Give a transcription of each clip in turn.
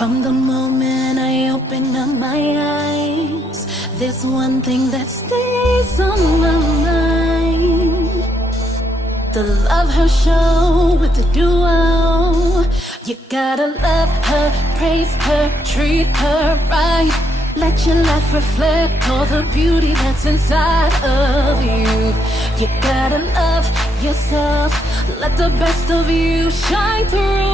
From the moment I open up my eyes, there's one thing that stays on my mind. The Love Her Show with the duo. You gotta love her, praise her, treat her right. Let your life reflect all the beauty that's inside of you. You gotta love yourself, let the best of you shine through.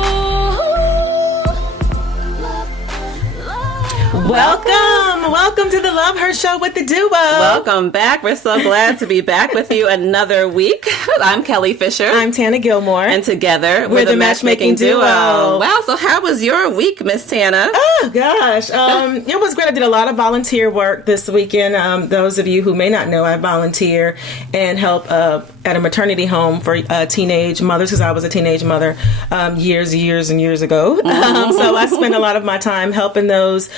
Welcome to the Love Her Show with the duo. Welcome back. We're so glad to be back with you another week. I'm Kelli Fisher. I'm Tana Gilmore. And together we're the Matchmaking duo. Wow, so how was your week, Miss Tana? Oh, gosh. It was great. I did a lot of volunteer work this weekend. Those of you who may not know, I volunteer and help at a maternity home for teenage mothers, because I was a teenage mother years and years ago. So I spend a lot of my time helping those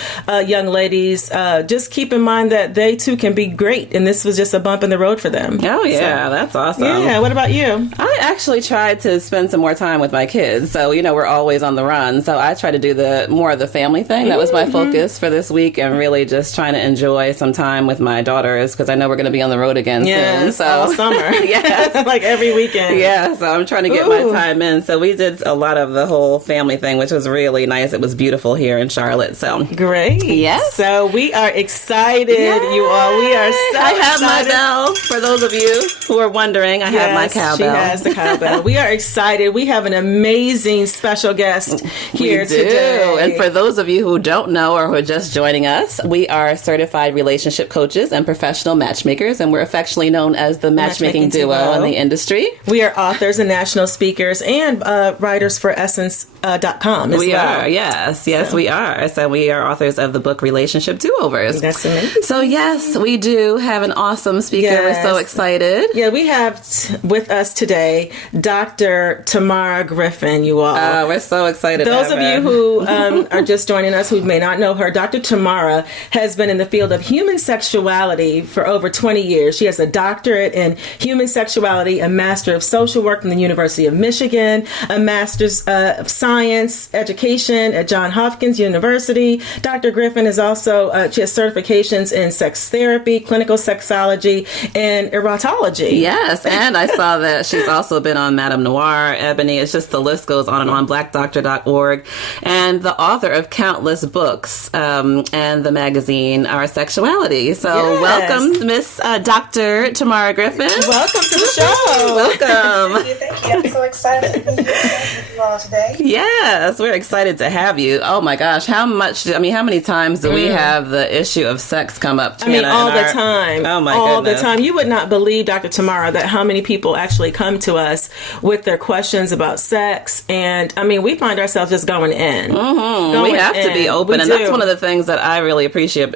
young ladies. Just keep in mind that they too can be great, and this was just a bump in the road for them. Oh yeah, so, that's awesome. Yeah, what about you? I actually tried to spend some more time with my kids. So we're always on the run. So I try to do more of the family thing. That was my focus for this week, and really just trying to enjoy some time with my daughters, because I know we're going to be on the road again soon. So all summer, yes, like every weekend. Yeah, so I'm trying to get my time in. So we did a lot of the whole family thing, which was really nice. It was beautiful here in Charlotte. So great. Yes. So we are excited, you all. We are so I have excited. my bell. For those of you who are wondering, I have my cowbell. She has the cowbell. We are excited. We have an amazing special guest here today. And for those of you who don't know or who are just joining us, we are certified relationship coaches and professional matchmakers, and we're affectionately known as the Matchmaking duo in the industry. We are authors and national speakers and writers for Essence.com as we well. are, yes, we are. So we are authors of the book Relationship Do-Overs. That's amazing. So yes, we do have an awesome speaker. Yes. We're so excited. Yeah, we have with us today Dr. Tamara Griffin, you all. We're so excited. Those of you who are just joining us who may not know her, Dr. Tamara has been in the field of human sexuality for over 20 years. She has a doctorate in human sexuality, a master of social work from the University of Michigan, a master's of science education at Johns Hopkins University. Dr. Griffin is also, she has certifications in sex therapy, clinical sexology, and erotology. Yes, and I saw that she's also been on Madame Noir, Ebony. It's just the list goes on and on, blackdoctor.org, and the author of countless books and the magazine Our Sexuality. So welcome, Miss Dr. Tamara Griffin. Welcome to the show. Welcome. Thank you. I'm so excited to be here with you all today. Yes, we're excited to have you. Oh my gosh, how many times do we have the issue of sex come up? Tana, all the time. Oh my all goodness. the time. You would not believe, Dr. Tamara, that how many people actually come to us with their questions about sex, and we find ourselves just going in. We have to be open, and that's one of the things that I really appreciate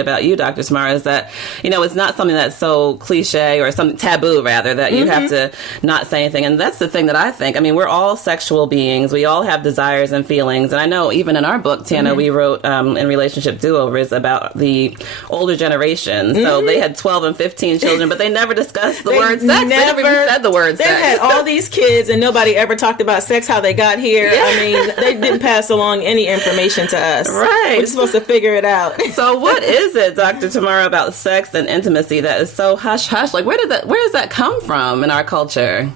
about you, Dr. Tamara, is that, it's not something that's so cliche or something taboo, rather, that you have to not say anything. And that's the thing that I think. We're all sexual beings. We all have desires and feelings. And I know even in our book, Tana, we wrote in Relationship Do-Overs about the older generation. So they had 12 and 15 children, but they never discussed the word sex. They never even said the word sex. They had all these kids and nobody ever talked about sex, how they got here. Yeah. They didn't pass along any information to us. Right. We're supposed to figure it out. So what is it, Dr. Tamara, about sex and intimacy that is so hush-hush? Like, where does that come from in our culture?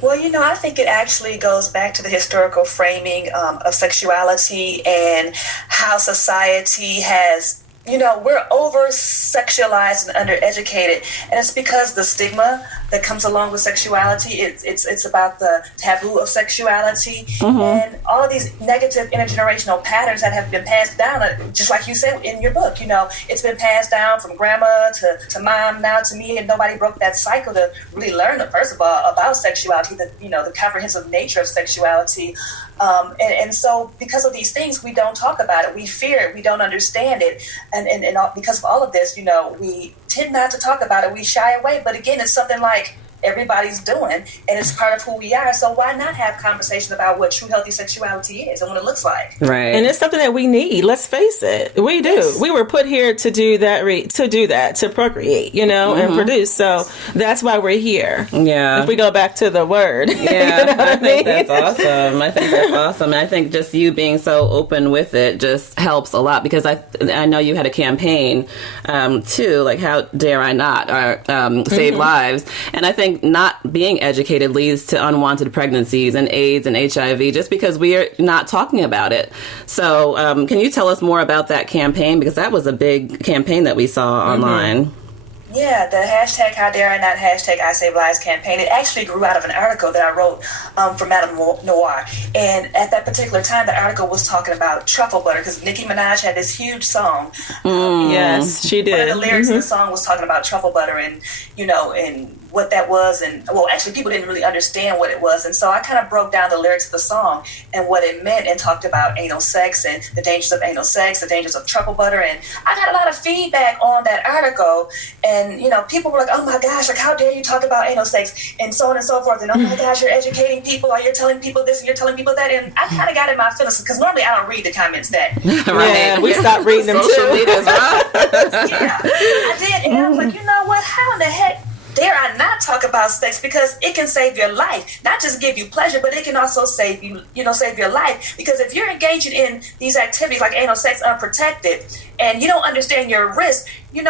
Well, I think it actually goes back to the historical framing of sexuality and how society has, we're over-sexualized and undereducated. And it's because the stigma that comes along with sexuality, it's about the taboo of sexuality and all of these negative intergenerational patterns that have been passed down, just like you said in your book. It's been passed down from grandma to mom, now to me, and nobody broke that cycle to really learn, first of all, about sexuality, the comprehensive nature of sexuality. And so because of these things, we don't talk about it. We fear it. We don't understand it. And because of all of this, we tend not to talk about it. We shy away. But again, it's something like everybody's doing, and it's part of who we are. So why not have conversation about what true healthy sexuality is and what it looks like? Right. And it's something that we need. Let's face it, we do. Yes. We were put here to do that, to procreate, and produce. So that's why we're here. Yeah. If we go back to the word. Yeah, I think that's awesome. And I think just you being so open with it just helps a lot, because I know you had a campaign too, like How Dare I Not, or Save Lives. And I think not being educated leads to unwanted pregnancies and AIDS and HIV, just because we are not talking about it. So can you tell us more about that campaign? Because that was a big campaign that we saw online. Yeah, the hashtag How Dare I Not, hashtag I Save Lives campaign, it actually grew out of an article that I wrote for Madame Noir. And at that particular time, the article was talking about truffle butter, because Nicki Minaj had this huge song. Yes, she did. One of the lyrics in the song was talking about truffle butter and, and what that was. And, well, actually, people didn't really understand what it was. And so I kind of broke down the lyrics of the song and what it meant, and talked about anal sex and the dangers of anal sex, the dangers of truffle butter. And I got a lot of feedback on that article. And, people were like, oh my gosh, like, how dare you talk about anal sex, and so on and so forth. And oh my gosh, you're educating people, or you're telling people this and you're telling people that. And I kind of got in my feelings, because normally I don't read the comments that. Right. Yeah, we stopped reading them too. Yeah, I did. And I was like, you know what? How in the heck dare I not talk about sex? Because it can save your life, not just give you pleasure, but it can also save you, save your life. Because if you're engaging in these activities like anal sex unprotected, and you don't understand your risk, you're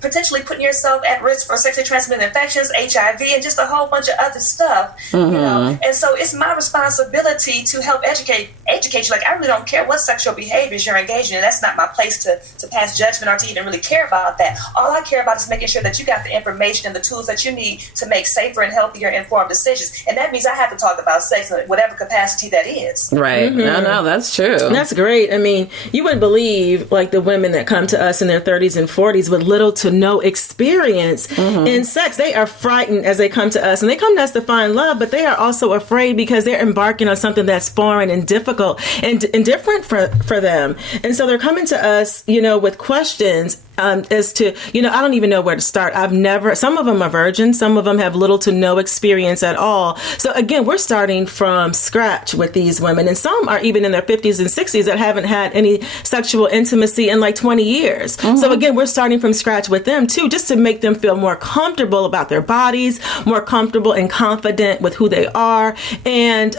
potentially putting yourself at risk for sexually transmitted infections, HIV, and just a whole bunch of other stuff. And so it's my responsibility to help educate you. Like, I really don't care what sexual behaviors you're engaging in. That's not my place to pass judgment or to even really care about that. All I care about is making sure that you got the information and the tools that you need to make safer and healthier informed decisions. And that means I have to talk about sex in whatever capacity that is. Right. No, that's true. That's great. I mean, you wouldn't believe, like, the women that come to us in their 30s and 40s with little to no experience in sex. They are frightened as they come to us, and they come to us to find love, but they are also afraid because they're embarking on something that's foreign and difficult and different for them. And so they're coming to us, with questions as to, I don't even know where to start. Some of them are virgins, some of them have little to no experience at all. So again, we're starting from scratch with these women, and some are even in their 50s and 60s that haven't had any sexual intimacy in like 20 years. So again, we're starting from scratch with them too, just to make them feel more comfortable about their bodies, more comfortable and confident with who they are, and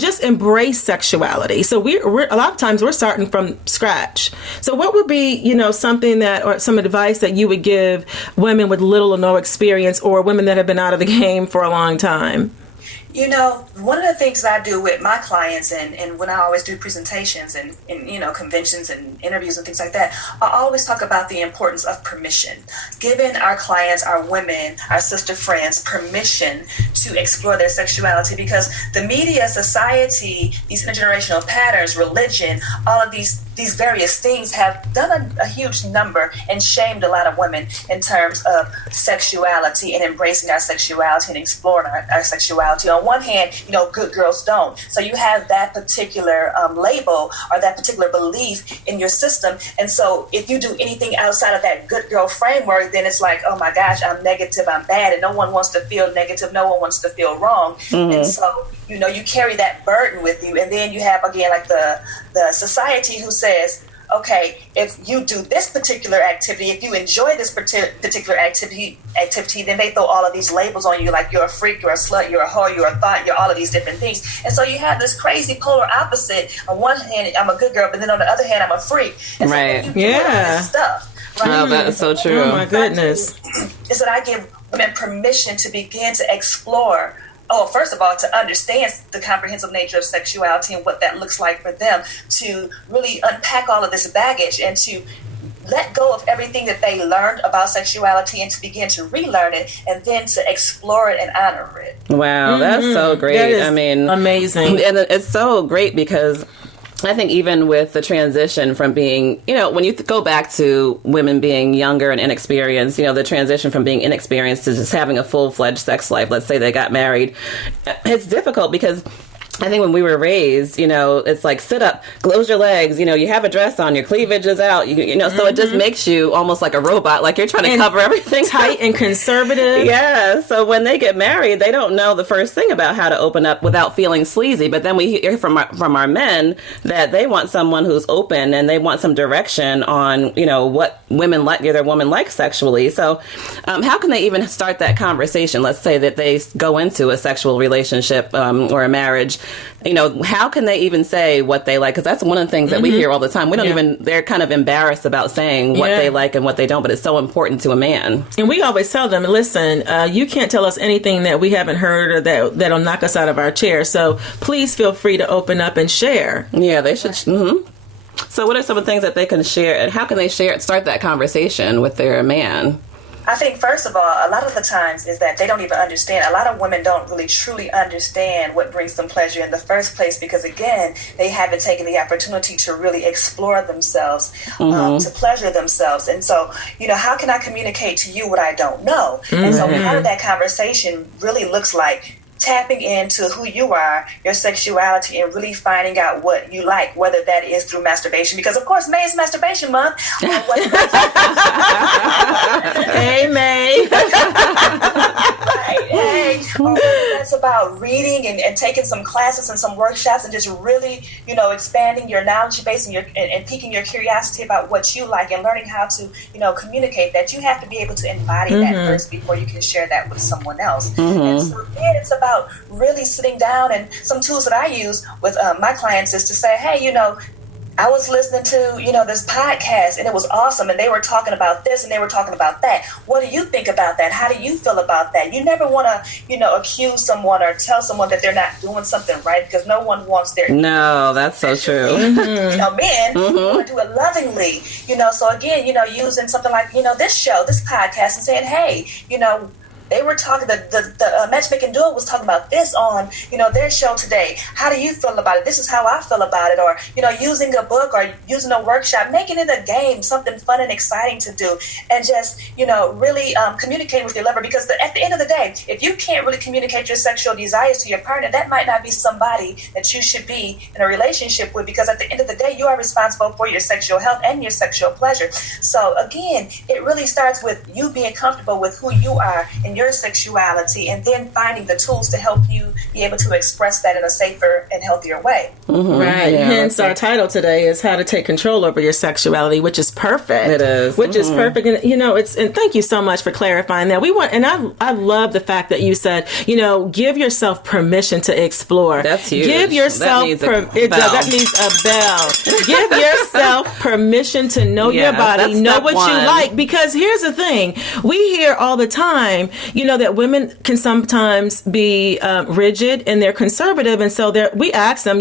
just embrace sexuality. So we're a lot of times we're starting from scratch. So what would be, something that, or some advice that you would give women with little or no experience, or women that have been out of the game for a long time? One of the things that I do with my clients, and when I always do presentations and conventions and interviews and things like that, I always talk about the importance of permission. Giving our clients, our women, our sister friends, permission to explore their sexuality, because the media, society, these intergenerational patterns, religion, all of these various things have done a huge number and shamed a lot of women in terms of sexuality and embracing our sexuality and exploring our sexuality. On one hand, good girls don't. So you have that particular label or that particular belief in your system. And so if you do anything outside of that good girl framework, then it's like, oh my gosh, I'm negative, I'm bad. And no one wants to feel negative. No one wants to feel wrong. And so, you carry that burden with you. And then you have, again, like the society who says, okay, if you do this particular activity, if you enjoy this particular activity, then they throw all of these labels on you, like you're a freak, you're a slut, you're a whore, you're a thought, you're all of these different things. And so you have this crazy polar opposite. On one hand, I'm a good girl, but then on the other hand, I'm a freak. And right. So you do all this stuff. Right? Oh, that is so true. Oh my goodness. Is that I give women permission to begin to explore. Oh, first of all, to understand the comprehensive nature of sexuality and what that looks like for them, to really unpack all of this baggage and to let go of everything that they learned about sexuality and to begin to relearn it, and then to explore it and honor it. Wow, that's so great. That is amazing. And it's so great because I think even with the transition from being, when you go back to women being younger and inexperienced, the transition from being inexperienced to just having a full-fledged sex life, let's say they got married, it's difficult because I think when we were raised, it's like sit up, close your legs, you have a dress on, your cleavage is out, so it just makes you almost like a robot, like you're trying to cover everything tight and conservative. Yeah. So when they get married, they don't know the first thing about how to open up without feeling sleazy. But then we hear from our men that they want someone who's open and they want some direction on, what women like, their woman likes sexually. So how can they even start that conversation? Let's say that they go into a sexual relationship or a marriage. How can they even say what they like? Because that's one of the things that we hear all the time. We don't they're kind of embarrassed about saying what they like and what they don't, but it's so important to a man. And we always tell them, listen, you can't tell us anything that we haven't heard or that'll knock us out of our chair. So please feel free to open up and share. Yeah, they should. So what are some of the things that they can share, and how can they start that conversation with their man? I think, first of all, a lot of the times is that they don't even understand. A lot of women don't really truly understand what brings them pleasure in the first place because, again, they haven't taken the opportunity to really explore themselves, to pleasure themselves. And so, how can I communicate to you what I don't know? And so part of that conversation really looks like tapping into who you are, your sexuality, and really finding out what you like, whether that is through masturbation, because of course May is masturbation month. Hey, May. Hey. That's about reading and taking some classes and some workshops and just really, expanding your knowledge base and piquing your curiosity about what you like and learning how to, communicate that. You have to be able to embody that first before you can share that with someone else. And so then it's about really sitting down, and some tools that I use with my clients is to say, hey, I was listening to, this podcast and it was awesome and they were talking about this and they were talking about that. What do you think about that? How do you feel about that? You never want to, accuse someone or tell someone that they're not doing something right because no one wants their... No, that's so true. Men want to do it lovingly, so again, using something like, this show, this podcast and saying, hey, they were talking, the Matchmaking duo was talking about this on, their show today. How do you feel about it? This is how I feel about it. Or, using a book or using a workshop, making it a game, something fun and exciting to do. And just, really communicating with your lover. Because at the end of the day, if you can't really communicate your sexual desires to your partner, that might not be somebody that you should be in a relationship with. Because at the end of the day, you are responsible for your sexual health and your sexual pleasure. So again, it really starts with you being comfortable with who you are and your sexuality, and then finding the tools to help you be able to express that in a safer and healthier way. Right. Yeah, hence our title today is How to Take Control Over Your Sexuality, which is perfect. It is. Which is perfect. And, and thank you so much for clarifying that. I love the fact that you said, give yourself permission to explore. That's huge. Give yourself, that means a bell. Give yourself permission to know your body, know what you like. Because here's the thing. We hear all the time, that women can sometimes be rigid and they're conservative. And so we ask them,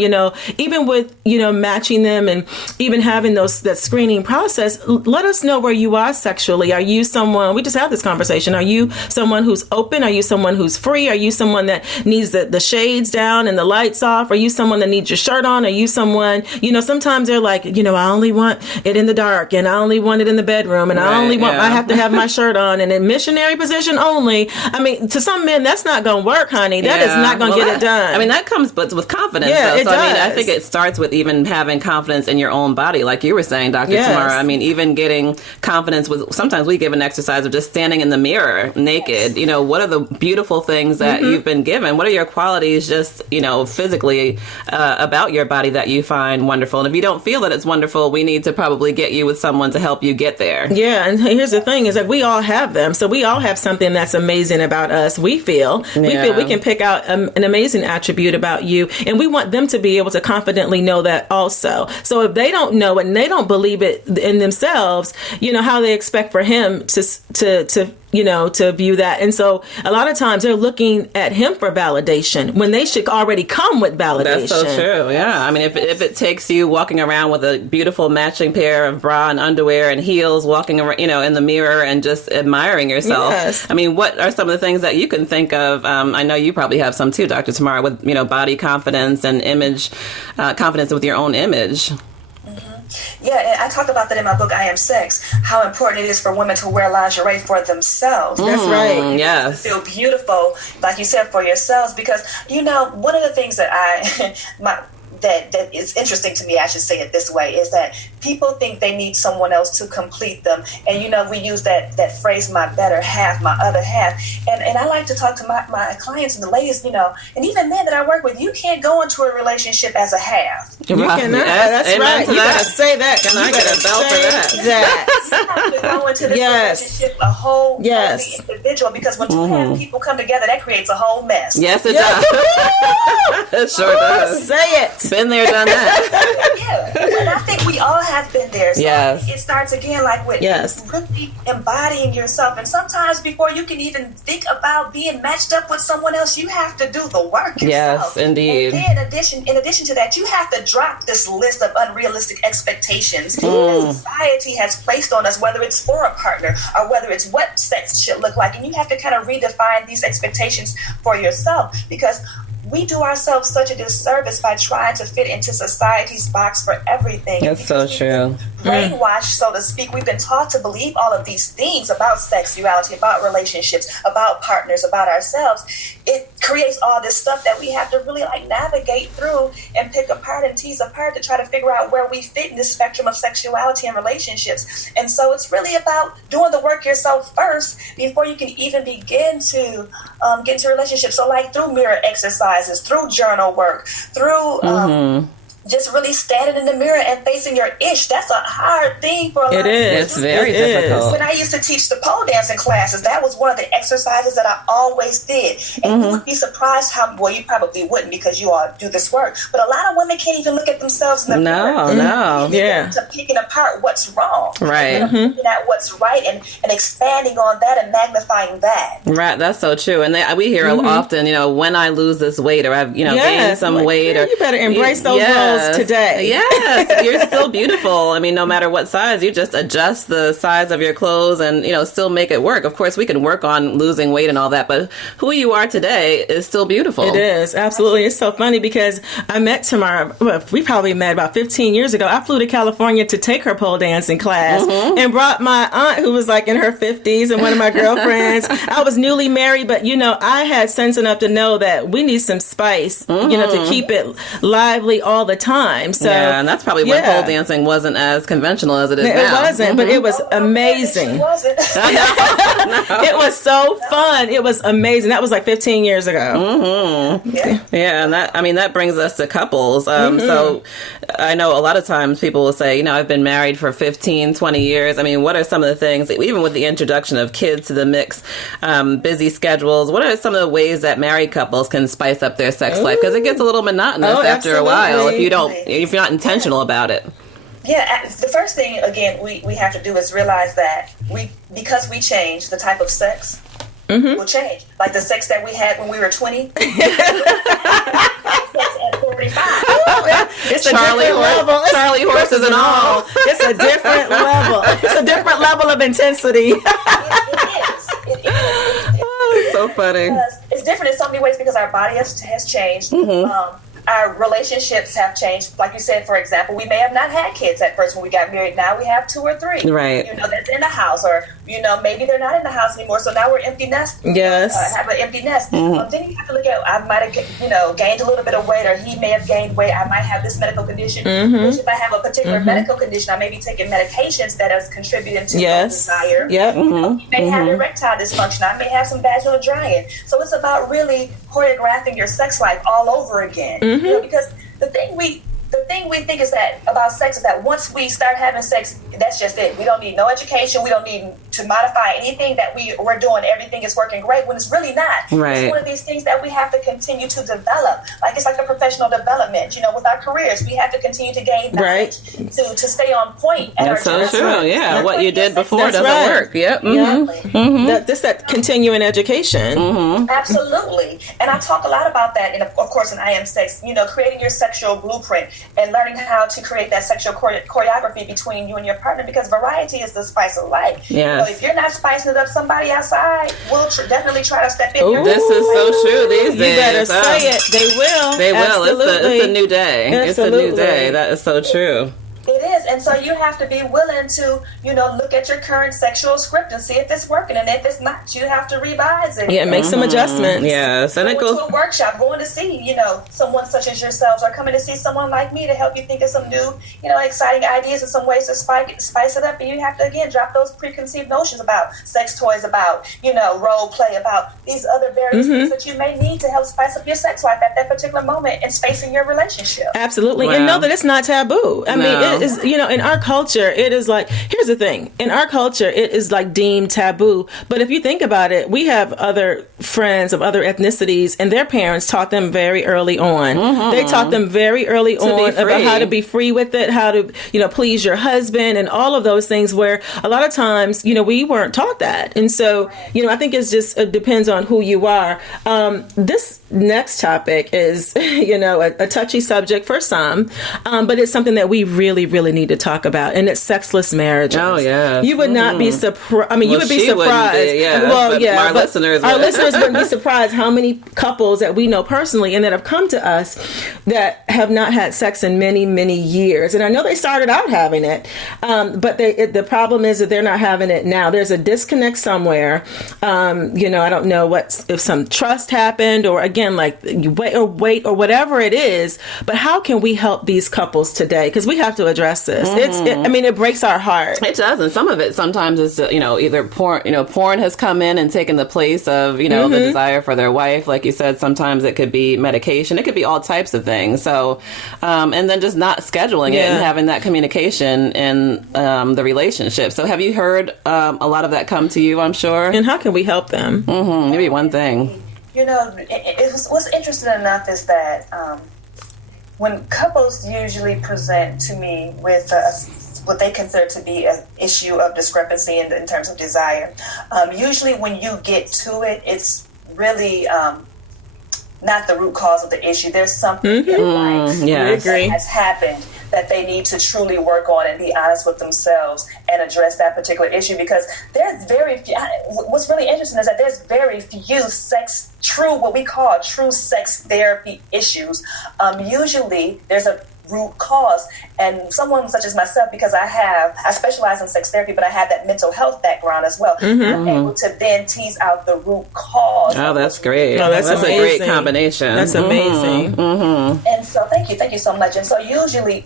even with, matching them and even having that screening process, let us know where you are sexually. Are you someone, we just had this conversation, are you someone who's open? Are you someone who's free? Are you someone that needs the shades down and the lights off? Are you someone that needs your shirt on? Are you someone, sometimes they're like, I only want it in the dark and I only want it in the bedroom and I have to have my shirt on and in missionary position only. I mean, to some men, that's not going to work, honey. That is not going to get it done. I mean, that comes with confidence. Yeah, it does. I mean, I think it starts with even having confidence in your own body, like you were saying, Dr. Tamara. I mean, even getting confidence with, sometimes we give an exercise of just standing in the mirror naked. Yes. What are the beautiful things that you've been given? What are your qualities just, physically about your body that you find wonderful? And if you don't feel that it's wonderful, we need to probably get you with someone to help you get there. Yeah, and here's the thing is that we all have them. So we all have something that's amazing about us. We feel we can pick out an amazing attribute about you, and we want them to be able to confidently know that also. So if they don't know it and they don't believe it in themselves, how they expect for him to view that. And so a lot of times they're looking at him for validation when they should already come with validation. That's so true. Yeah. I mean, if it takes you walking around with a beautiful matching pair of bra and underwear and heels, walking around, in the mirror and just admiring yourself. Yes. I mean, what are some of the things that you can think of? I know you probably have some too, Dr. Tamara, with, body confidence and image, confidence with your own image. Yeah, and I talk about that in my book, I Am Sex, how important it is for women to wear lingerie for themselves. That's right. Yes. To feel beautiful, like you said, for yourselves. Because, one of the things that that is interesting to me, I should say it this way, is that people think they need someone else to complete them. And, we use that phrase, my better half, my other half. And I like to talk to my clients and the ladies, and even men that I work with, you can't go into a relationship as a half. You cannot. That's right. You gotta say that. Can I get a bell for that? You have to go into this relationship a whole individual, because when two half people come together, that creates a whole mess. Yes, it does. It sure does. Say it. Been there, done that. Yeah, and I think we all have been there. So yes. It starts again like with really embodying yourself. And sometimes before you can even think about being matched up with someone else, you have to do the work yourself. Yes, indeed. And then in addition to that, you have to drop this list of unrealistic expectations that society has placed on us, whether it's for a partner or whether it's what sex should look like. And you have to kind of redefine these expectations for yourself, because we do ourselves such a disservice by trying to fit into society's box for everything. That's so true. Brainwashed, so to speak. We've been taught to believe all of these things about sexuality, about relationships, about partners, about ourselves. It creates all this stuff that we have to really navigate through and pick apart and tease apart to try to figure out where we fit in this spectrum of sexuality and relationships. And so it's really about doing the work yourself first before you can even begin to get into relationships. So through mirror exercises, through journal work, through just really standing in the mirror and facing your ish. That's a hard thing for a lot of people. It's very difficult. When I used to teach the pole dancing classes, that was one of the exercises that I always did. And you would be surprised you probably wouldn't, because you all do this work, but a lot of women can't even look at themselves in the mirror. No. To picking apart what's wrong. Right. Looking at what's right and expanding on that and magnifying that. Right. That's so true. And we hear often, when I lose this weight, or I've, gained some weight, or you better embrace those roles today. Yes, you're still beautiful. I mean, no matter what size, you just adjust the size of your clothes and, still make it work. Of course, we can work on losing weight and all that, but who you are today is still beautiful. It is. Absolutely. It's so funny because I met Tamara, we probably met about 15 years ago. I flew to California to take her pole dancing class and brought my aunt, who was in her 50s, and one of my girlfriends. I was newly married, but, I had sense enough to know that we need some spice, to keep it lively all the time. So and that's probably when pole dancing wasn't as conventional as it is now. It wasn't, but it was amazing. It was so fun. It was amazing. That was 15 years ago. Yeah, and that brings us to couples. So I know a lot of times people will say, I've been married for 15, 20 years. I mean, what are some of the things, even with the introduction of kids to the mix, busy schedules, what are some of the ways that married couples can spice up their sex life? Because it gets a little monotonous after a while if you're not intentional about it. Yeah, the first thing, again, we have to do is realize that because we change, the type of sex will change. Like the sex that we had when we were 20. At 45. It's a different level. Charlie horses and all. It's a different level. It's a different level of intensity. It is. It's so funny. It's different in so many ways because our body has changed. Our relationships have changed. Like you said, for example, we may have not had kids at first when we got married. Now we have 2 or 3. Right. That's in the house, or maybe they're not in the house anymore. So now we're empty nest. Yes. Have an empty nest. Then you have to look at. I might have, gained a little bit of weight, or he may have gained weight. I might have this medical condition. Which if I have a particular medical condition, I may be taking medications that is contributing to desire. Yep. You may have erectile dysfunction. I may have some vaginal drying. So it's about really choreographing your sex life all over again. Because the thing we think is that about sex is that once we start having sex, that's just it. We don't need no education. We don't need to modify anything that we're doing. Everything is working great when it's really not. Right. It's one of these things that we have to continue to develop. It's like a professional development. With our careers, we have to continue to gain knowledge to stay on point. That's so true. Yeah, what you did before doesn't work. Yep. That's that continuing education. Absolutely. And I talk a lot about that, of course, in I Am Sex. Creating your sexual blueprint and learning how to create that sexual choreography between you and your partner, because variety is the spice of life. Yes. If you're not spicing it up, somebody outside will definitely try to step in. This is so true these days. You better say it. They will. They will. Absolutely. It's a new day. Absolutely. It's a new day. That is so true. It is, And so you have to be willing to, look at your current sexual script and see if it's working. And if it's not, you have to revise it. Yeah, make some adjustments. Yes. And going to a workshop, going to see, someone such as yourselves, or coming to see someone like me to help you think of some new, exciting ideas and some ways to spice it up. And you have to, again, drop those preconceived notions about sex toys, about, role play, about these other various things that you may need to help spice up your sex life at that particular moment and space in your relationship. Absolutely. Wow. And know that it's not taboo. I mean, it is, in our culture, it is like, here's the thing. In our culture, it is like deemed taboo. But if you think about it, we have other friends of other ethnicities, and their parents taught them very early on. They taught them very early on about how to be free with it, how to, please your husband, and all of those things, where a lot of times, we weren't taught that. And so, I think it depends on who you are. This next topic is, a touchy subject for some, but it's something that we really, really need to talk about, and it's sexless marriages. Oh, yeah. You would not be surprised. I mean, you would be surprised. Our listeners wouldn't be surprised how many couples that we know personally and that have come to us that have not had sex in many, many years. And I know they started out having it, but the problem is that they're not having it now. There's a disconnect somewhere. I don't know if some trust happened, or again, like you wait or whatever it is. But how can we help these couples today? Because we have to address this. It breaks our heart. It does, and some of it sometimes is either porn. Porn has come in and taken the place of the desire for their wife. Like you said, sometimes it could be medication. It could be all types of things. So, and then just not scheduling it and having that communication in the relationship. So, have you heard a lot of that come to you? I'm sure. And how can we help them? Maybe one thing. What's interesting enough is that when couples usually present to me with what they consider to be an issue of discrepancy in terms of desire, usually when you get to it, it's really not the root cause of the issue. There's something in life that has happened that they need to truly work on and be honest with themselves and address that particular issue, because there's very few. What's really interesting is that there's very few what we call true sex therapy issues. Usually there's a root cause, and someone such as myself, because I specialize in sex therapy, but I have that mental health background as well. I'm able to then tease out the root cause. Oh, that's great. That's a great combination. That's amazing. And so thank you so much. And so usually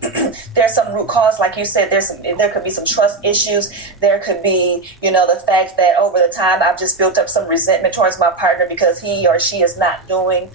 there's some root cause, like you said. There could be some trust issues. There could be the fact that over the time I've just built up some resentment towards my partner because he or she is not doing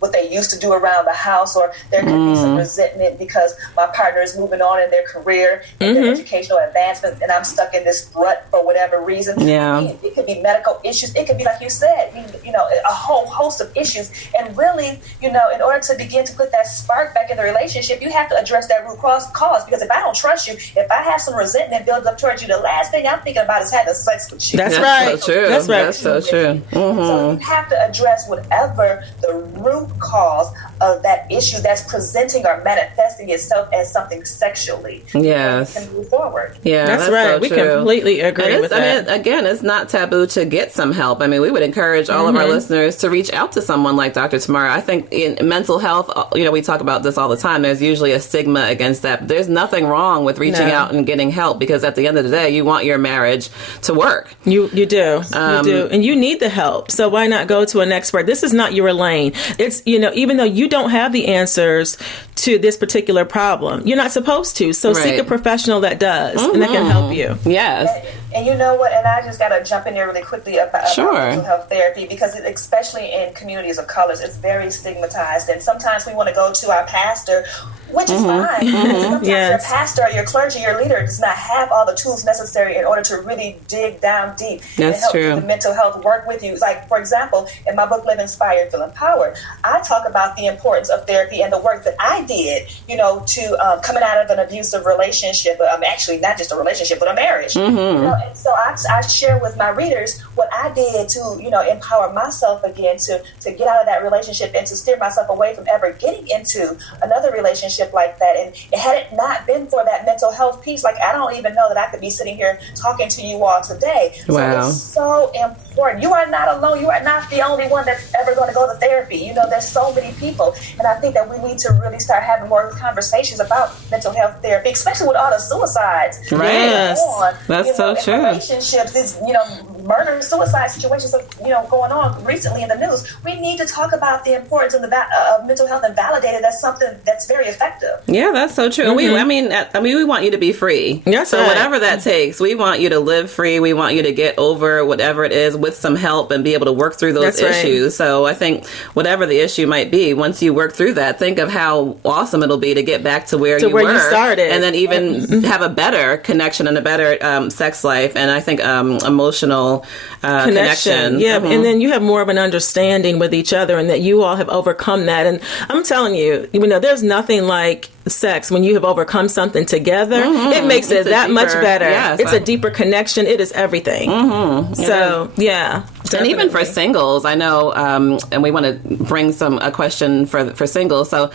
what they used to do around the house, or there could be some resentment because my partner is moving on in their career and their educational advancement, and I'm stuck in this rut for whatever reason. Yeah. It could be medical issues. It could be, like you said, a whole host of issues. And really, in order to begin to put that spark back in the relationship, you have to address that root cause. Because if I don't trust you, if I have some resentment built up towards you, the last thing I'm thinking about is having sex with you. That's right. So true. That's right. That's so true. So you have to address whatever the root cause of that issue that's presenting or manifesting itself as something sexually. Yes. And move forward. Yeah, that's right. So we true. Completely agree with that. Again, it's not taboo to get some help. I mean, we would encourage all of our listeners to reach out to someone like Dr. Tamara. I think in mental health, we talk about this all the time. There's usually a stigma against that. There's nothing wrong with reaching out and getting help, because at the end of the day, you want your marriage to work. You do. You do. And you need the help. So why not go to an expert? This is not your lane. It's, even though you don't have the answers to this particular problem, you're not supposed to. So seek a professional that does and that can help you. Yes. And you know what? And I just got to jump in there really quickly about mental health therapy, because especially in communities of colors, it's very stigmatized. And sometimes we want to go to our pastor, which is fine. Sometimes your pastor or your clergy, your leader, does not have all the tools necessary in order to really dig down deep and help do the mental health work with you. Like, for example, in my book, Live Inspired, Feel Empowered, I talk about the importance of therapy and the work that I did, to coming out of an abusive relationship. Actually, not just a relationship, but a marriage. And so I share with my readers what I did to, empower myself again to get out of that relationship and to steer myself away from ever getting into another relationship like that. And had it not been for that mental health piece, like, I don't even know that I could be sitting here talking to you all today. Wow. So it's so important important. You are not alone. You are not the only one that's ever going to go to therapy. You know, there's so many people. And I think that we need to really start having more conversations about mental health therapy, especially with all the suicides. Right. Yes. That's so true. Relationships, these, murder, suicide situations, going on recently in the news. We need to talk about the importance of mental health and validate it as something that's very effective. Yeah, that's so true. Mm-hmm. We want you to be free. Yes, so right. whatever that takes, we want you to live free. We want you to get over whatever it is with some help and be able to work through those issues. Right. So I think whatever the issue might be, once you work through that, think of how awesome it'll be to get back to where you started, and then even have a better connection and a better sex life, and I think emotional connection. Yeah, and then you have more of an understanding with each other, and that you all have overcome that. And I'm telling you, there's nothing like sex when you have overcome something together. It makes it that much better. Yes, it's a deeper connection. It is everything. So yeah. Definitely. And even for singles, I know, and we want to bring a question for singles. So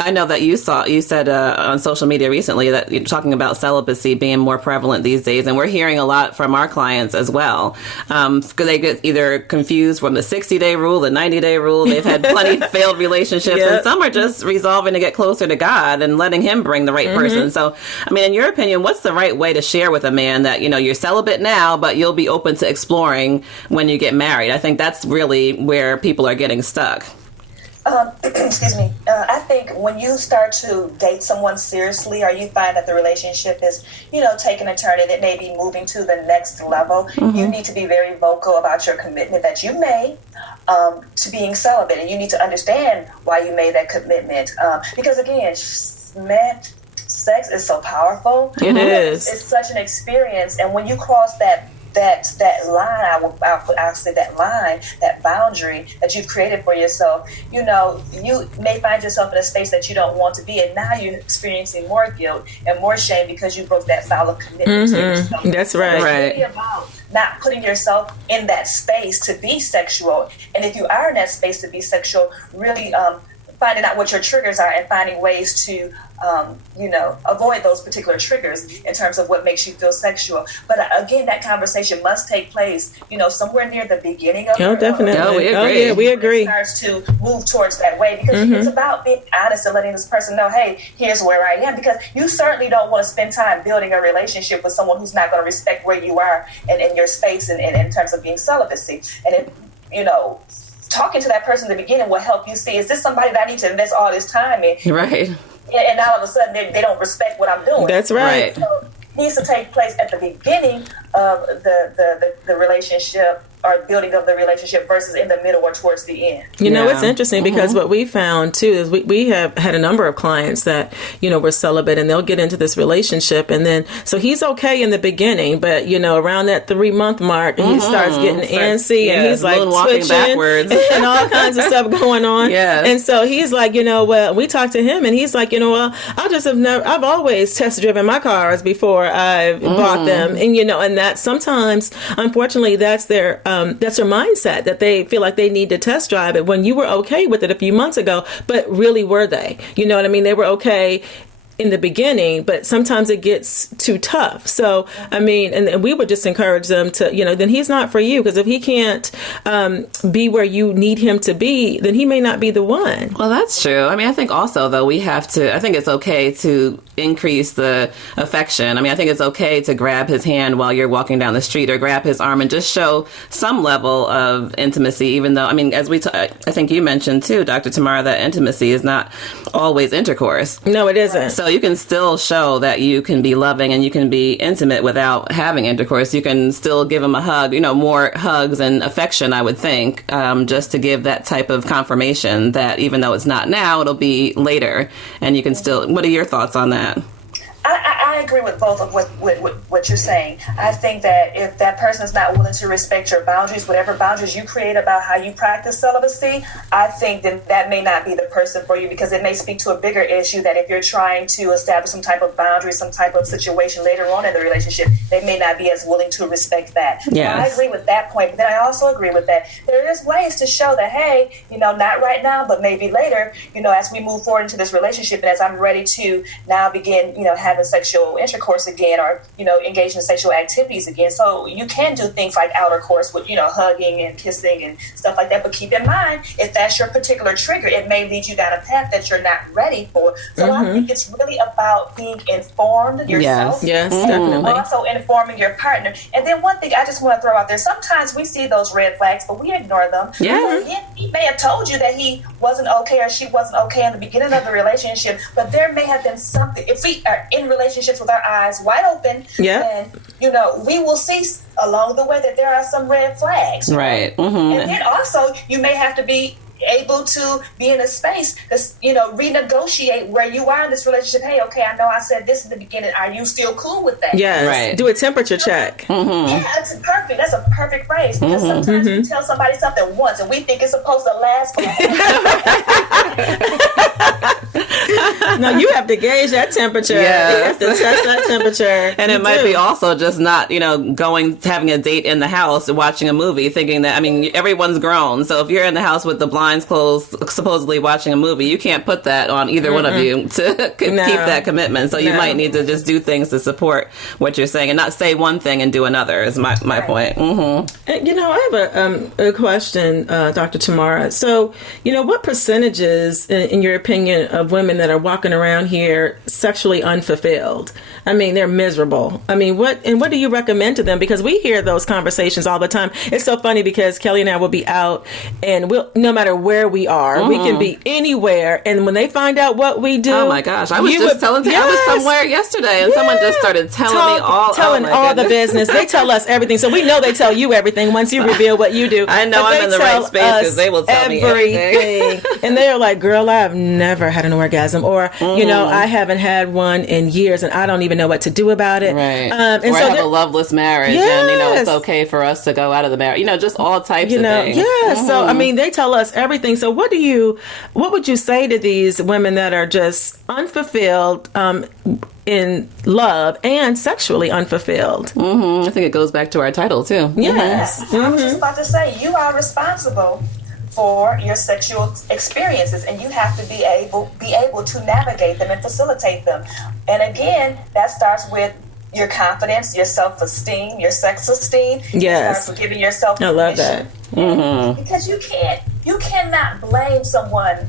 I know that you said on social media recently that you're talking about celibacy being more prevalent these days, and we're hearing a lot from our clients as well. Because they get either confused from the 60-day rule, the 90-day rule. They've had plenty of failed relationships, and some are just resolving to get closer to God and letting Him bring the right person. So, in your opinion, what's the right way to share with a man that, you're celibate now, but you'll be open to exploring when you get married? I think that's really where people are getting stuck. Excuse me. I think when you start to date someone seriously, or you find that the relationship is, taking a turn and it may be moving to the next level, you need to be very vocal about your commitment that you made to being celibate. And you need to understand why you made that commitment. Because again, man, sex is so powerful. It is. It's such an experience. And when you cross that line, I'll say that line, that boundary that you've created for yourself, you may find yourself in a space that you don't want to be, and now you're experiencing more guilt and more shame because you broke that vow of commitment to yourself. That's right. So it's really about not putting yourself in that space to be sexual, and if you are in that space to be sexual, really finding out what your triggers are and finding ways to avoid those particular triggers in terms of what makes you feel sexual. But again, that conversation must take place, somewhere near the beginning of definitely. We agree. We agree. It starts to move towards that way, because it's about being honest and letting this person know, hey, here's where I am, because you certainly don't want to spend time building a relationship with someone who's not going to respect where you are and in your space and in terms of being celibacy. And if, talking to that person in the beginning will help you see, is this somebody that I need to invest all this time in? Right. And now all of a sudden they don't respect what I'm doing. That's right. So it needs to take place at the beginning of the relationship, or building of the relationship, versus in the middle or towards the end. It's interesting because what we found too is we have had a number of clients that, were celibate, and they'll get into this relationship, and then, so he's okay in the beginning, but, around that 3-month mark, he starts getting antsy, and he's like twitching backwards and all kinds of stuff going on. Yes. And so he's like, well, we talked to him, and he's like, I've always test driven my cars before I bought them. And, and that sometimes, unfortunately, that's their mindset, that they feel like they need to test drive it when you were okay with it a few months ago, but really were they? You know what I mean? They were okay in the beginning, but sometimes it gets too tough. So, and we would just encourage them to, then he's not for you, because if he can't be where you need him to be, then he may not be the one. Well, that's true. I think also, though, I think it's okay to increase the affection. I think it's okay to grab his hand while you're walking down the street, or grab his arm and just show some level of intimacy, even though, as I think you mentioned too, Dr. Tamara, that intimacy is not always intercourse. No, it isn't. So you can still show that you can be loving and you can be intimate without having intercourse. You can still give him a hug, more hugs and affection, I would think, just to give that type of confirmation that even though it's not now, it'll be later. And you can still, what are your thoughts on that? I agree with both of what you're saying. I think that if that person is not willing to respect your boundaries, whatever boundaries you create about how you practice celibacy, I think that may not be the person for you, because it may speak to a bigger issue, that if you're trying to establish some type of boundary, some type of situation later on in the relationship, they may not be as willing to respect that. Yes. So I agree with that point, but then I also agree with that there is ways to show that, hey, not right now, but maybe later, as we move forward into this relationship, and as I'm ready to now begin, having sexual sexual intercourse again, or, engage in sexual activities again. So you can do things like outer course with, hugging and kissing and stuff like that. But keep in mind, if that's your particular trigger, it may lead you down a path that you're not ready for. So I think it's really about being informed yourself. Yes, definitely. Also informing your partner. And then one thing I just want to throw out there, sometimes we see those red flags, but we ignore them. Yeah. He may have told you that he wasn't okay or she wasn't okay in the beginning of the relationship, but there may have been something. If we are in relationships with our eyes wide open, and we will see along the way that there are some red flags. Right. Mm-hmm. And then also you may have to be able to be in a space to, renegotiate where you are in this relationship. Hey, okay, I know I said this in the beginning. Are you still cool with that? Yes. Right. Do a temperature check. Mm-hmm. Yeah, that's perfect. That's a perfect phrase, because sometimes we tell somebody something once and we think it's supposed to last forever. No, you have to gauge that temperature. Yes. You have to test that temperature. And it might be also just not, having a date in the house, watching a movie, thinking that, everyone's grown. So if you're in the house with the blinds closed, supposedly watching a movie, you can't put that on either one of you to keep that commitment. So you might need to just do things to support what you're saying and not say one thing and do another is my point. Mm-hmm. I have a question, Dr. Tamara. So, what percentages, in your opinion, of women that are walking around here sexually unfulfilled? They're miserable. What do you recommend to them? Because we hear those conversations all the time. It's so funny because Kelli and I will be out, and no matter where we are, we can be anywhere. And when they find out what we do, oh my gosh, I was just telling. I was somewhere yesterday, and someone just started telling me all the business. They tell us everything, so we know they tell you everything once you reveal what you do. I know I'm in the right space because they will tell me everything. And they are like, "Girl, I've never had an orgasm," or I haven't had one in years, and I don't even know what to do about it. Right. And or so I have a loveless marriage, and it's okay for us to go out of the marriage. Just all types of things. Yeah. So they tell us everything. So what would you say to these women that are just unfulfilled in love and sexually unfulfilled? I think it goes back to our title too. Yes. I was just about to say, you are responsible for your sexual experiences, and you have to be able to navigate them and facilitate them. And again, that starts with your confidence, your self-esteem, your sex esteem. Yes. It starts with giving yourself I love that. Because you cannot blame someone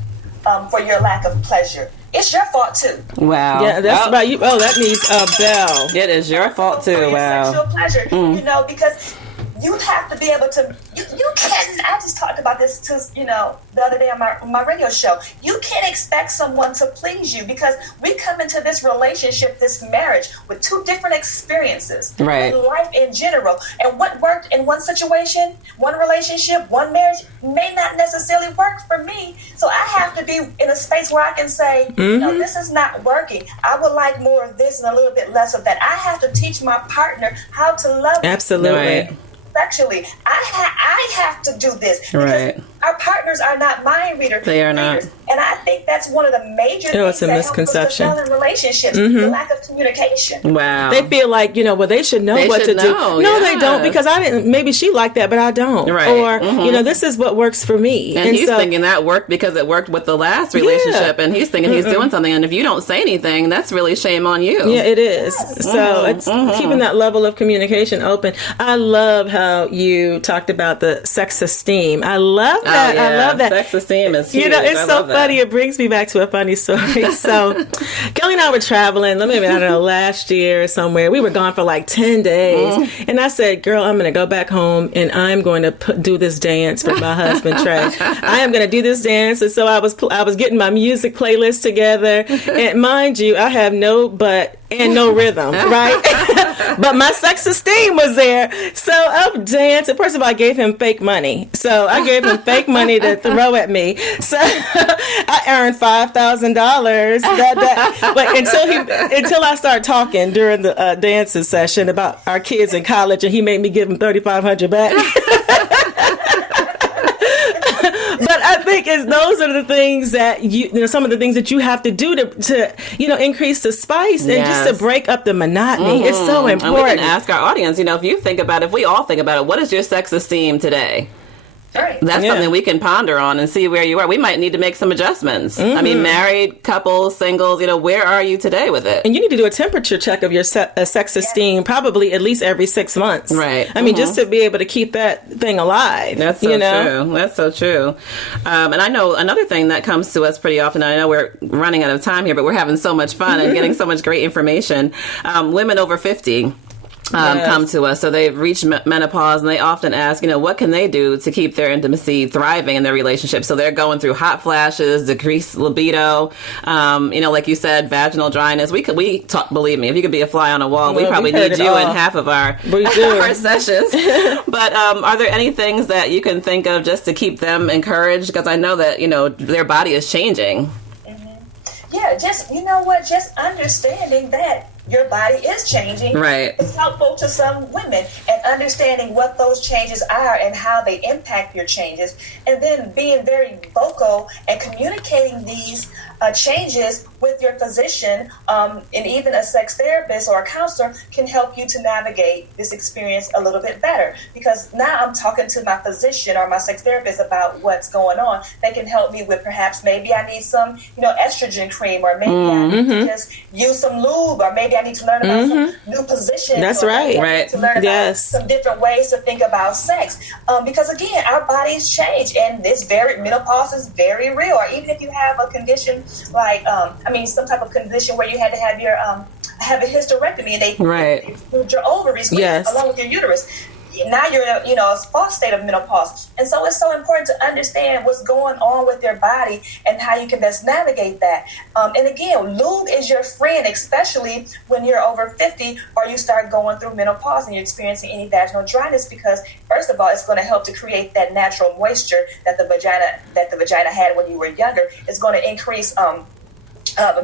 for your lack of pleasure. It's your fault too. Wow. Yeah, that's about you. Oh, that needs a bell. It is your fault too. For Wow. Your sexual pleasure, because you have to be able to. You can't. I just talked about this to the other day on my radio show. You can't expect someone to please you, because we come into this relationship, this marriage, with two different experiences, right? In life in general, and what worked in one situation, one relationship, one marriage may not necessarily work for me. So I have to be in a space where I can say, no, this is not working. I would like more of this and a little bit less of that. I have to teach my partner how to love me. Absolutely. Right. Sexually, I have to do this because right. Our partners are not mind readers. They are not. And I think that's one of the major things it's a that misconception. helps us in relationships, the lack of communication. Wow. They feel like, they should know what to do. No, they don't, because I didn't. Maybe she liked that, but I don't. Right. Or, this is what works for me. And he's thinking that worked because it worked with the last relationship, and he's thinking he's doing something. And if you don't say anything, that's really shame on you. Yeah, it is. So it's keeping that level of communication open. I love how you talked about the sex esteem. I love that. Oh, yeah. I love that. Sex esteem is huge. It's so funny. It brings me back to a funny story. So Kelli and I were traveling, last year somewhere. We were gone for like 10 days. And I said, girl, I'm going to go back home and I'm going to do this dance for my husband, Trey. I am going to do this dance. And so I was getting my music playlist together. And mind you, I have no butt and no rhythm, right? But my sex esteem was there. So I'm dancing. First of all, I gave him fake money. So I gave him fake money to throw at me. So I earned $5,000. But until I start talking during the dancing session about our kids in college, and he made me give him $3,500 back. But I think those are the things that some of the things that you have to do to increase the spice and just to break up the monotony. It's so important. And we can ask our audience, if we all think about it, what is your sex esteem today? Right. That's something we can ponder on and see where you are. We might need to make some adjustments. I mean, married, couples, singles, where are you today with it? And you need to do a temperature check of your sex esteem probably at least every 6 months. Right. I mean, just to be able to keep that thing alive. That's so true. That's so true. And I know another thing that comes to us pretty often, I know we're running out of time here, but we're having so much fun and getting so much great information. Women over 50. Come to us. So they've reached menopause, and they often ask, what can they do to keep their intimacy thriving in their relationship? So they're going through hot flashes, decreased libido, like you said, vaginal dryness. We talk, believe me, if you could be a fly on a wall, we probably need you in half of our sessions. But are there any things that you can think of just to keep them encouraged? Because I know that, their body is changing. Yeah, just understanding that your body is changing. Right. It's helpful to some women, and understanding what those changes are and how they impact your changes, and then being very vocal and communicating these changes with your physician, and even a sex therapist or a counselor can help you to navigate this experience a little bit better. Because now I'm talking to my physician or my sex therapist about what's going on. They can help me with perhaps maybe I need some, estrogen cream, or maybe I need to just use some lube, or maybe I need to learn about some new positions. That's right. Right. To learn about some different ways to think about sex. Because again, our bodies change, and menopause is very real. Or even if you have a condition like, some type of condition where you had to have your have a hysterectomy, and they removed your ovaries along with your uterus. Now you're in a false state of menopause. And so it's so important to understand what's going on with your body and how you can best navigate that. And again, lube is your friend, especially when you're over 50 or you start going through menopause and you're experiencing any vaginal dryness, because first of all, it's going to help to create that natural moisture that the vagina had when you were younger. It's going to increase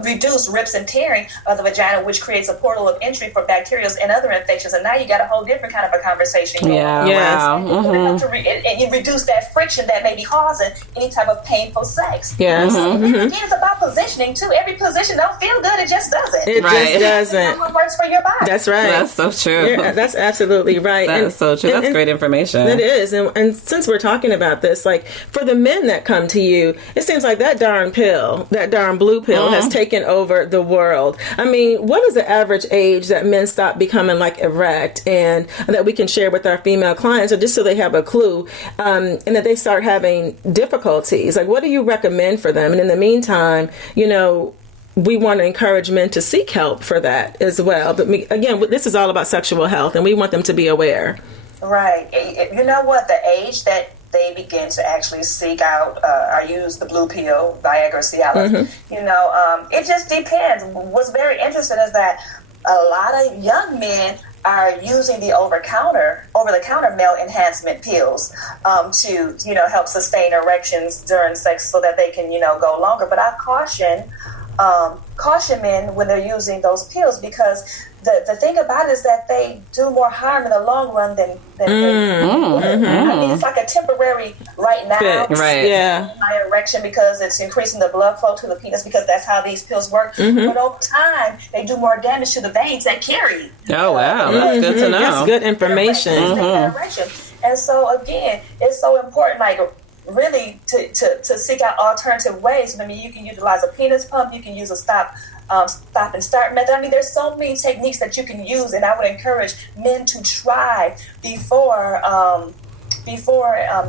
reduce rips and tearing of the vagina, which creates a portal of entry for bacteria and other infections. And now you got a whole different kind of a conversation going on. Wow. And you reduce that friction that may be causing any type of painful sex. Yes. Again, it's about positioning too. Every position don't feel good; it just doesn't. It just doesn't. What works for your body? That's right. That's so true. Yeah, that's absolutely right. That's so true. That's great information. It is. And since we're talking about this, like for the men that come to you, it seems like that darn blue pill has taken over the world. I mean, what is the average age that men stop becoming like erect, and that we can share with our female clients, or just so they have a clue, and that they start having difficulties? Like, what do you recommend for them? And in the meantime, we want to encourage men to seek help for that as well. But again, this is all about sexual health, and we want them to be aware. Right. You know what? The age that they begin to actually seek out or use the blue pill, Viagra, Cialis. It just depends. What's very interesting is that a lot of young men are using the over-the-counter male enhancement pills to, help sustain erections during sex so that they can, go longer. But I caution men when they're using those pills, because the thing about it is that they do more harm in the long run than I mean, it's like a temporary right now high erection because it's increasing the blood flow to the penis, because that's how these pills work. But over time, they do more damage to the veins that carry. Oh, wow. That's good to know. That's good information. And so, again, it's so important, like, really to seek out alternative ways. I mean, you can utilize a penis pump, you can use a stop and start method. I mean, there's so many techniques that you can use, and I would encourage men to try before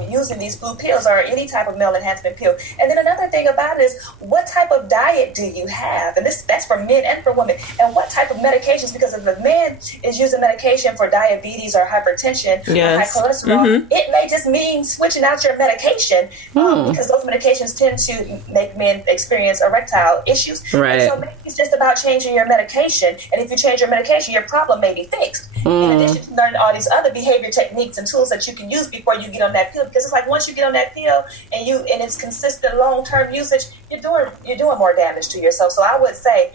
using these blue pills or any type of male enhancement pill. And then another thing about it is, what type of diet do you have? And that's for men and for women. And what type of medications? Because if a man is using medication for diabetes or hypertension or high cholesterol, it may just mean switching out your medication, because those medications tend to make men experience erectile issues. Right. So maybe it's just about changing your medication. And if you change your medication, your problem may be fixed. In addition to learning all these other behavior techniques and tools that you can use before you get on that pill, because it's like once you get on that pill and it's consistent long-term usage, you're doing more damage to yourself. So I would say,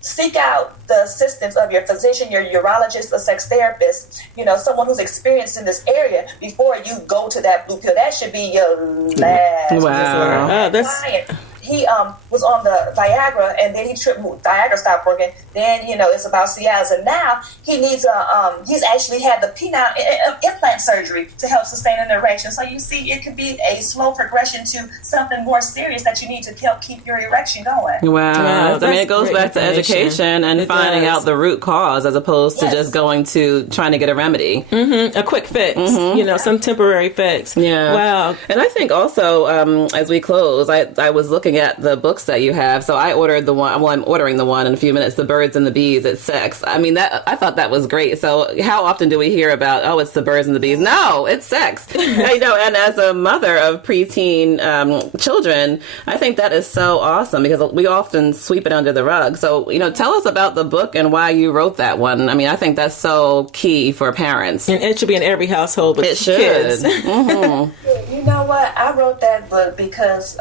seek out the assistance of your physician, your urologist, a sex therapist, someone who's experienced in this area before you go to that blue pill. That should be your last. Wow. he was on the Viagra, and then Viagra stopped working. Then it's about Cialis, and now he needs he's actually had the penile implant surgery to help sustain an erection. So you see, it could be a slow progression to something more serious that you need to help keep your erection going. Wow. I mean, it goes back to education and finding out the root cause as opposed to just going to trying to get a remedy. A quick fix, some temporary fix. Yeah. Wow. And I think also, as we close, I was looking at the books that you have. So I ordered the one, I'm ordering the one in a few minutes, The Birds and the Bees, It's Sex. I mean, I thought that was great. So how often do we hear about, it's the birds and the bees? No, it's sex. And as a mother of preteen children, I think that is so awesome because we often sweep it under the rug. So, tell us about the book and why you wrote that one. I mean, I think that's so key for parents. And it should be in every household with kids. Mm-hmm. You know what? I wrote that book because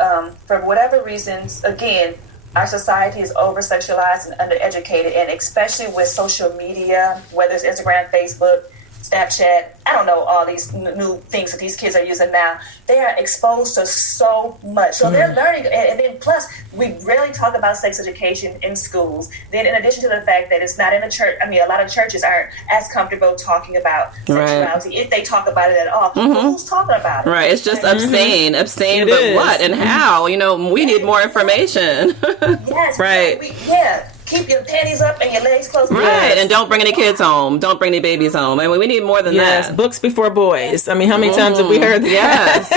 for whatever reasons, again, our society is over-sexualized and undereducated, and especially with social media, whether it's Instagram, Facebook, Snapchat, I don't know, all these new things that these kids are using now. They are exposed to so much. So they're learning. And then plus, we rarely talk about sex education in schools. Then in addition to the fact that it's not in a church, I mean, a lot of churches aren't as comfortable talking about sexuality, if they talk about it at all. Who's talking about it? Right. It's just abstain, but what and how? We need more information. Yes. Right. Keep your panties up and your legs closed. Right, yes. And don't bring any kids home. Don't bring any babies home. I mean, we need more than that. Books before boys. I mean, how many times have we heard that? Yes.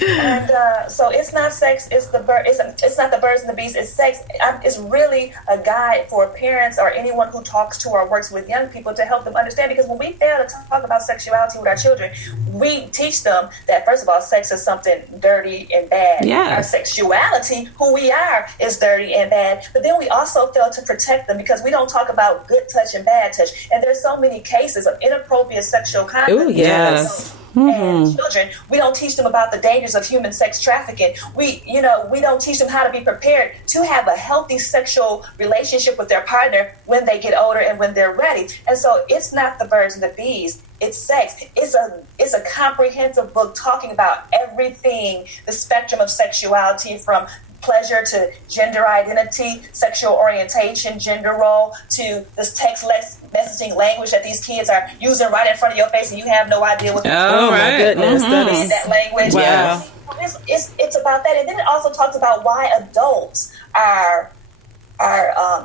And so it's not sex. It's the bird. It's not the birds and the bees. It's sex. It's really a guide for parents or anyone who talks to or works with young people to help them understand. Because when we fail to talk about sexuality with our children, we teach them that first of all, sex is something dirty and bad. Yes. Our sexuality, who we are, is dirty and bad. But then we also fail to protect them because we don't talk about good touch and bad touch. And there's so many cases of inappropriate sexual conduct. Ooh, yes. And children, we don't teach them about the dangers of human sex trafficking. We don't teach them how to be prepared to have a healthy sexual relationship with their partner when they get older and when they're ready. And so it's not the birds and the bees. It's sex. It's a comprehensive book talking about everything, the spectrum of sexuality, from pleasure to gender identity, sexual orientation, gender role, to this text-less messaging language that these kids are using right in front of your face and you have no idea what my goodness. That language. Wow. It's about that. And then it also talks about why adults are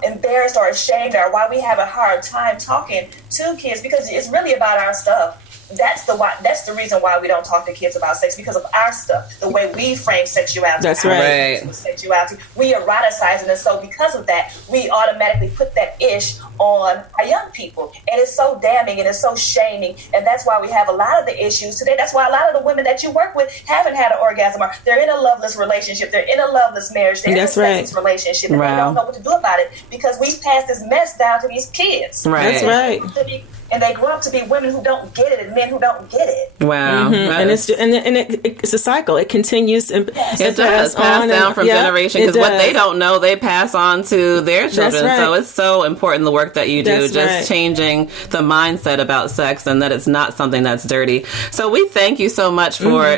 embarrassed or ashamed, or why we have a hard time talking to kids, because it's really about our stuff. That's the reason why we don't talk to kids about sex, because of our stuff, the way we frame sexuality. That's right. Sexuality, we eroticize it, and so because of that, we automatically put that ish on our young people, and it's so damning and it's so shaming, and that's why we have a lot of the issues today. That's why a lot of the women that you work with haven't had an orgasm, or they're in a loveless relationship, they're in a loveless marriage, they're in a sexless relationship, and they don't know what to do about it because we passed this mess down to these kids. Right. That's right. And they grow up to be women who don't get it and men who don't get it. Wow. And it's a cycle. It continues. And it does pass down from generation, because what they don't know, they pass on to their children. Right. So it's so important, the work that you do, changing the mindset about sex and that it's not something that's dirty. So we thank you so much for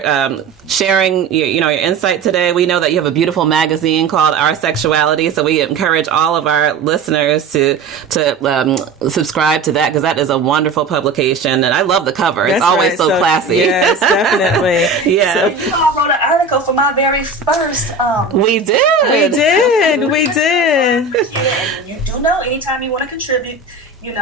sharing your insight today. We know that you have a beautiful magazine called Our Sexuality, so we encourage all of our listeners to subscribe to that, because that is a wonderful publication, and I love the cover. It's always so classy. Yes, definitely. Yeah. So, I wrote an article for my very first. We did. And you do know, anytime you want to contribute, you're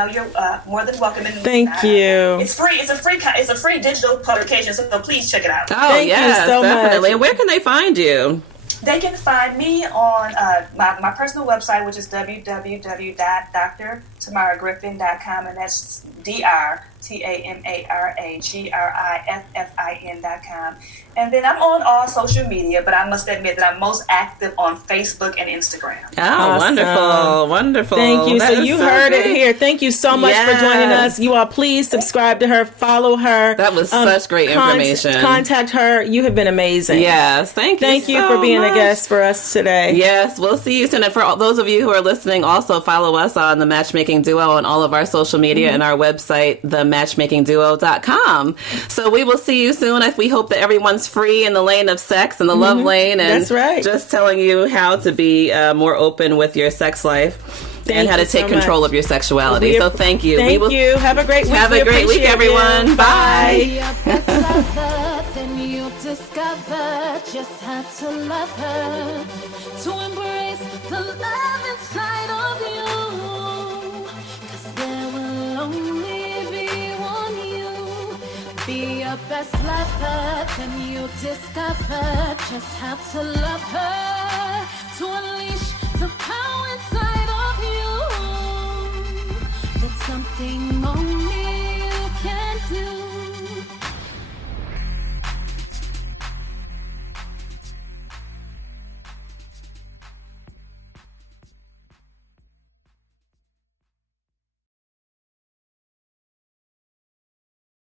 more than welcome. And thank you. It's free. It's a free digital publication, so please check it out. Oh, thank you so definitely. Much. And where can they find you? They can find me on my personal website, which is www.drtamaragriffin.com, and that's DrTamaraGriffin.com. And then I'm on all social media, but I must admit that I'm most active on Facebook and Instagram. Oh, awesome. Wonderful. Thank you. So you heard it here. Thank you so much for joining us. You all, please subscribe to her, follow her. That was such great information. Contact her. You have been amazing. Yes, thank you. Thank you for being a guest for us today. Yes, we'll see you soon. And for all those of you who are listening, also follow us on the Matchmaking Duo on all of our social media and our website, thematchmakingduo.com. So we will see you soon. We hope that everyone's free in the lane of sex and the love lane. And that's right. Just telling you how to be more open with your sex life. And how to take control of your sexuality. So thank you. Thank you. Have a great week. Have a great week, everyone. Bye. Then you discover just how to love her, to embrace the love inside of you. 'Cause there will only be one you. Be your best lover, then you discover just how to love her, to unleash the power inside of you. There's something on